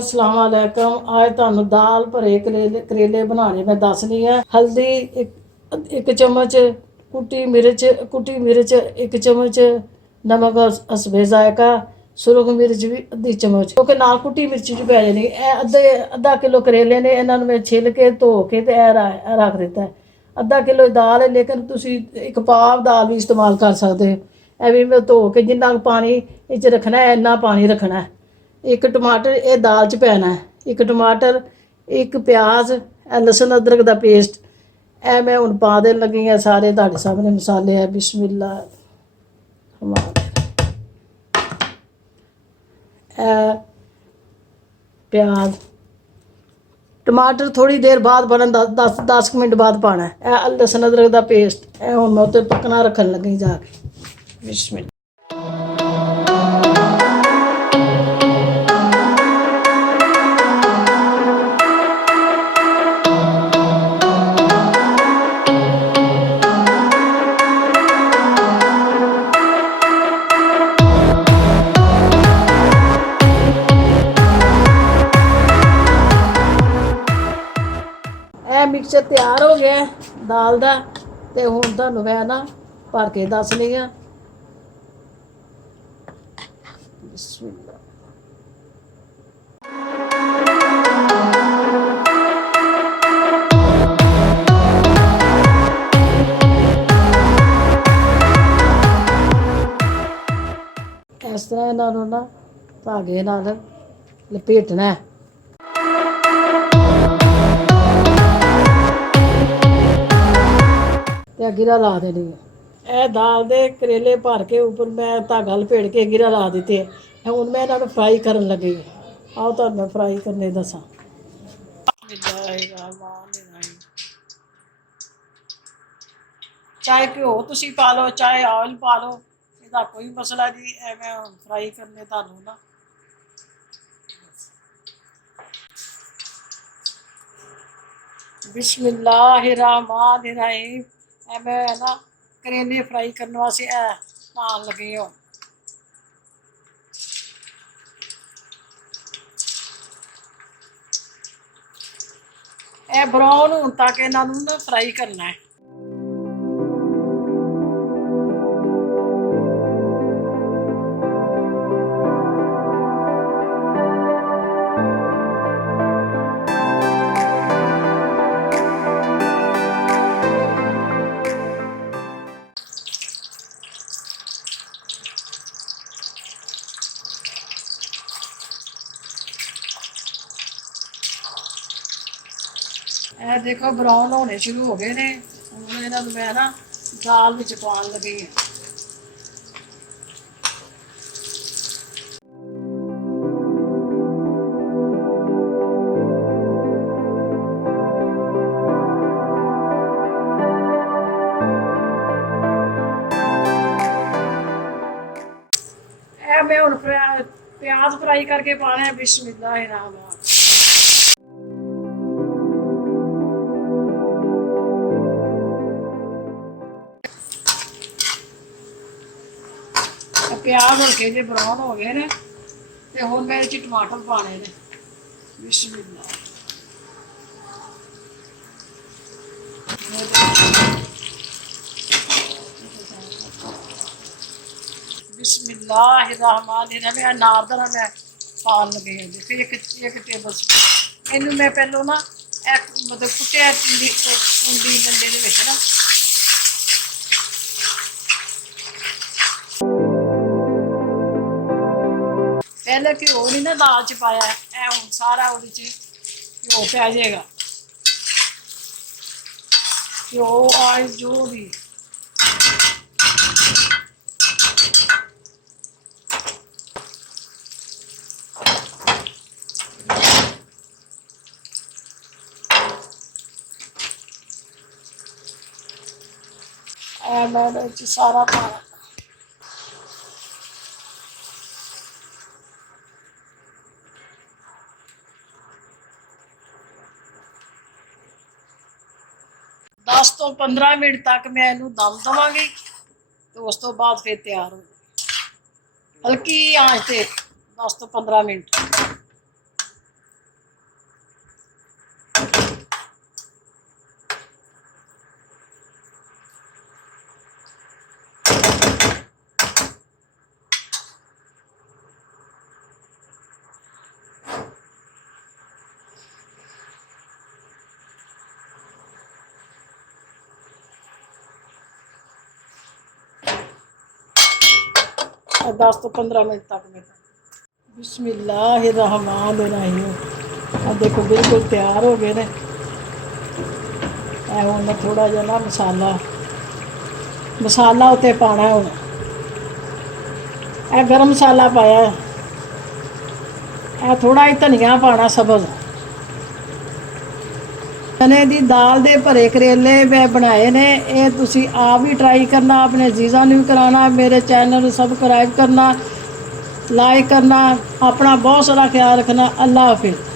अस्सलाम वालेकुम। आज तुहानू दाल भरे करेले बनाने मैं दसनी है। हल्दी एक चम्मच, कुटी मिर्च एक चम्मच, नमक हसबे जायका, सुरख मिर्च भी अद्धी चम्मच, क्योंकि नाल कुटी मिर्च भी पै जानी। अद्धा किलो करेले ने, इन्हां नूं मैं छिल के धो के ते रख दिता है। अद्धा किलो दाल है, लेकिन तुसी एक पाव दाल भी इस्तेमाल कर सकते हो। ਇਹ ਵੀ मैं धो के जिन्ना पानी इच रखना है इन्ना पानी रखना है। एक टमाटर ये दाल च पैना है, एक टमाटर, एक प्याज, लसन अदरक का पेस्ट। ए मैं हुण पा देन लगी हाँ सारे तुहाडे सामने मसाले है। बिस्मिल्लाह। प्याज टमाटर थोड़ी देर बाद बनन, 10 मिनट बाद पाना है। लसन अदरक का पेस्ट ए हुण मैं उत्ते पकना रखन लगी जाके। बिस्मिल्लाह। मिक्सचर तैयार हो गया दाल का, तो हुण तुहानूं मैं ना भर के दसनी आ। बिस्मिल्लाह। इस तरह इन्हों ना धागे नाल लपेटना है। गिरा ला देनी है। यह दाल दे करेले भर के ऊपर मैं धागा लपेट के गिरा ला दिते है। हुण मैं इन्हों फ्राई करन लगी। आओ तुहानूं मैं फ्राई करने दसां। चाहे घ्यो तुसीं पा लो, चाहे ऑयल पा लो, इसका कोई मसला नहीं है। मैं फ्राई करने तुहानूं ना बिस्मिल्लाहिर्रहमानिर्रहीम। मैं ना करेले फ्राई करने वास्ते पान लगी हूँ। यह ब्राउन होने तक इन्हों ना फ्राई करना है। ਇਹ देखो ब्राउन होने शुरू हो गए ने। हुण इन्हां नूं मैं ना दाल विच पाउण लगी है। मैं हुण प्याज फ्राई करके पाना है। बिस्मिल्लाहिर्रहमान। प्याज हल्के जे ब्राउन हो गए ने, ते हुण मैं इहदे च टमाटर पाने ने। बिस्मिल्लाह। बिस्मिल्लाहिर्रहमानिर्रहीम। अनारदाना मैं पान लगी हूँ। फिर एक टेबल स्पून इनू मैं पहलों ना मतलब कुटिया कुंडी डंडे दे विच ना पहले घ्यो नहीं ना दाल च पाया है। हुण सारा वो घ्यो पै जाएगा। घ्यो ऑयल जो भी मैं सारा पाना। दस तो 15 मिनट तक मैं इनू दम देवांगी, तो उस तो बाद फिर तैयार हो। हल्की आंच ते 10 तो 15 मिनट। 10 ਤੋਂ 15 ਮਿੰਟ ਤੱਕ में बिस्मिल्लाहिर्रहमानिर्रहीम। अब देखो बिल्कुल तैयार हो गए ने। ਹੁਣ थोड़ा ਜਿਹਾ ना मसाला उत्ते पाना है। ਹੁਣ ਇਹ गरम मसाला पाया, ਇਹ थोड़ा ही धनिया पाना सब्ज़। चने की दाल दे भरे करेले मैं बनाए ने, ये तुसी आप भी ट्राई करना, अपने अजीज़ां नूं भी कराना, मेरे चैनल नूं सबसक्राइब करना, लाइक करना, अपना बहुत सारा ख्याल रखना। अल्लाह हाफिज़।